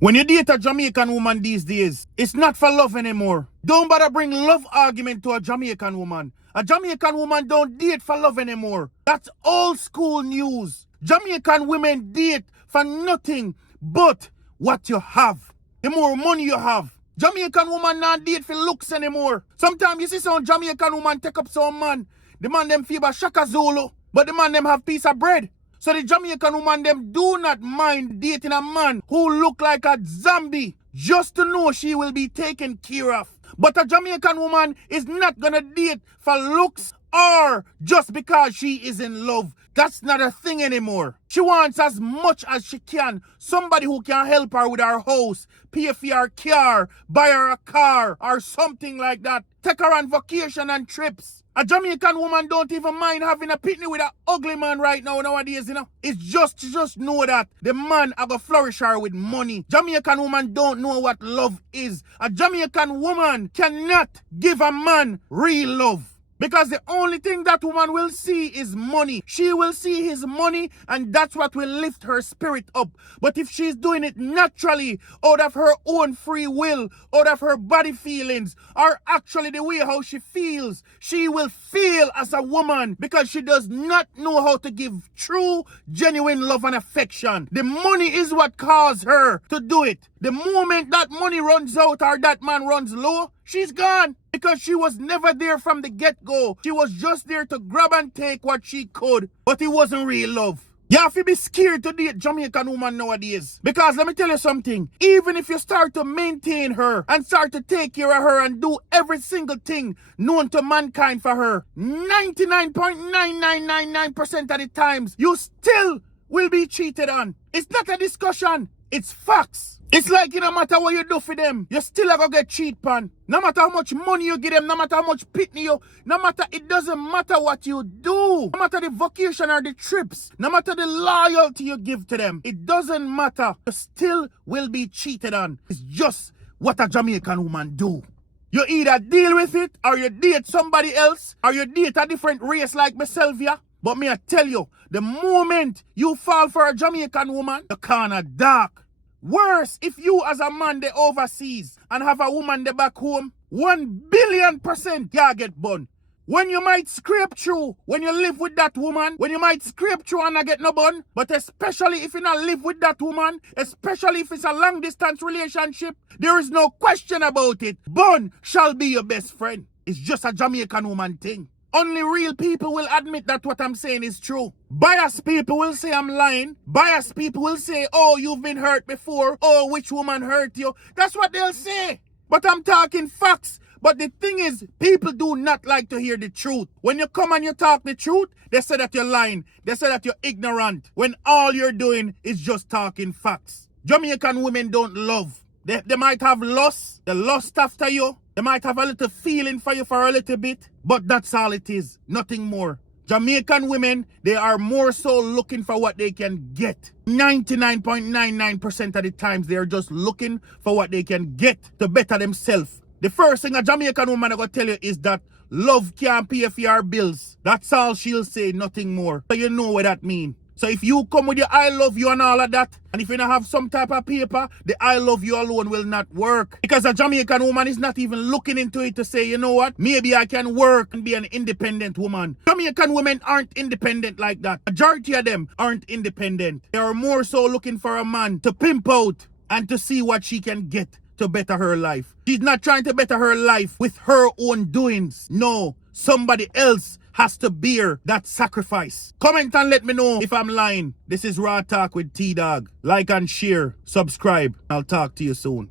When you date a Jamaican woman these days, it's not for love anymore. Don't bother bring love argument to a Jamaican woman. A Jamaican woman don't date for love anymore. That's old school news. Jamaican women date for nothing but what you have. The more money you have. Jamaican woman not date for looks anymore. Sometimes you see some Jamaican woman take up some man. The man them feel Shaka Zulu, but the man them have piece of bread. So the Jamaican woman them do not mind dating a man who look like a zombie just to know she will be taken care of. But a Jamaican woman is not gonna date for looks or just because she is in love. That's not a thing anymore. She wants as much as she can. Somebody who can help her with her house, pay for her car, buy her a car or something like that. Take her on vacation and trips. A Jamaican woman don't even mind having a picnic with an ugly man right now nowadays, you know. It's just know that the man have a flourish her with money. Jamaican woman don't know what love is. A Jamaican woman cannot give a man real love. Because the only thing that woman will see is money. She will see his money and that's what will lift her spirit up. But if she's doing it naturally, out of her own free will, out of her body feelings, or actually the way how she feels, she will feel as a woman because she does not know how to give true, genuine love and affection. The money is what caused her to do it. The moment that money runs out or that man runs low, she's gone. Because she was never there from the get-go. She was just there to grab and take what she could. But it wasn't real love. You have to be scared to date Jamaican woman nowadays. Because let me tell you something. Even if you start to maintain her and start to take care of her and do every single thing known to mankind for her, 99.9999% of the times, you still will be cheated on. It's not a discussion. It's facts. It's like no matter what you do for them, you still are going to get cheat pan. No matter how much money you give them, no matter how much pitney you, no matter, it doesn't matter what you do. No matter the vacation or the trips, no matter the loyalty you give to them, it doesn't matter. You still will be cheated on. It's just what a Jamaican woman do. You either deal with it, or you date somebody else, or you date a different race like myself here. But me I tell you, the moment you fall for a Jamaican woman, the corner dark. Worse, if you as a man they overseas and have a woman they back home, 1,000,000,000% you get bun. When you might scrape through, when you live with that woman, when you might scrape through and not get no bun, but especially if you not live with that woman, especially if it's a long distance relationship, there is no question about it. Bun shall be your best friend. It's just a Jamaican woman thing. Only real people will admit that what I'm saying is true. Biased people will say I'm lying. Biased people will say, oh, you've been hurt before. Oh, which woman hurt you? That's what they'll say. But I'm talking facts. But the thing is, people do not like to hear the truth. When you come and you talk the truth, they say that you're lying. They say that you're ignorant. When all you're doing is just talking facts. Jamaican women don't love. They might have lust. They lust after you. They might have a little feeling for you for a little bit. But that's all it is. Nothing more. Jamaican women, they are more so looking for what they can get. 99.99% of the times, they are just looking for what they can get to better themselves. The first thing a Jamaican woman is going to tell you is that love can't pay for your bills. That's all she'll say, nothing more. So you know what that means. So if you come with your I love you and all of that, and if you don't have some type of paper, the I love you alone will not work. Because a Jamaican woman is not even looking into it to say, you know what, maybe I can work and be an independent woman. Jamaican women aren't independent like that. Majority of them aren't independent. They are more so looking for a man to pimp out and to see what she can get to better her life. She's not trying to better her life with her own doings. No, somebody else has to bear that sacrifice. Comment and let me know if I'm lying. This is Raw Talk with T-Dog. Like and share. Subscribe. I'll talk to you soon.